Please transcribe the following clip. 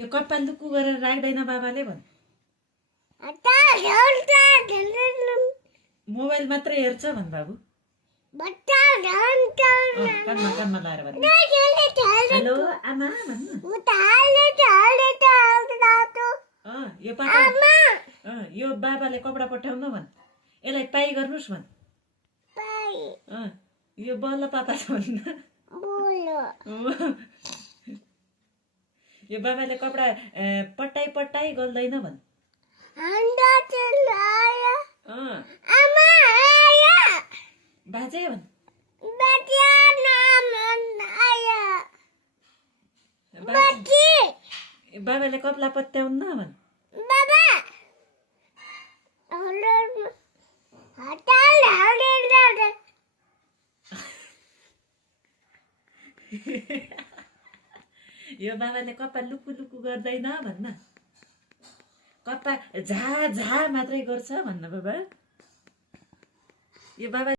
यो कपाल लुकु गरेर राख्दैन बाबाले भन्। मोबाइल मात्रै हेर्छ भन् बाबु। कानमा कानमा लाएर भन्। हेलो आमा भन्नु। यो पापा यो बाबाले कपडा पठाउनु भन्। यसलाई पाइ गर्नुस् भन्। यो बल्ल पापा छ भन्न। यो बाबाले कपडा पट्टाइ पट्टाइ गर्दैन भन्। बाजे भन्। बाबाले कपडा पत्याउन्न भन्। यो बाबाले कपाल लुकु लुकु गर्दैन भन्न। कपाल झा झा मात्रै गर्छ भन्न बाबा। यो बाबा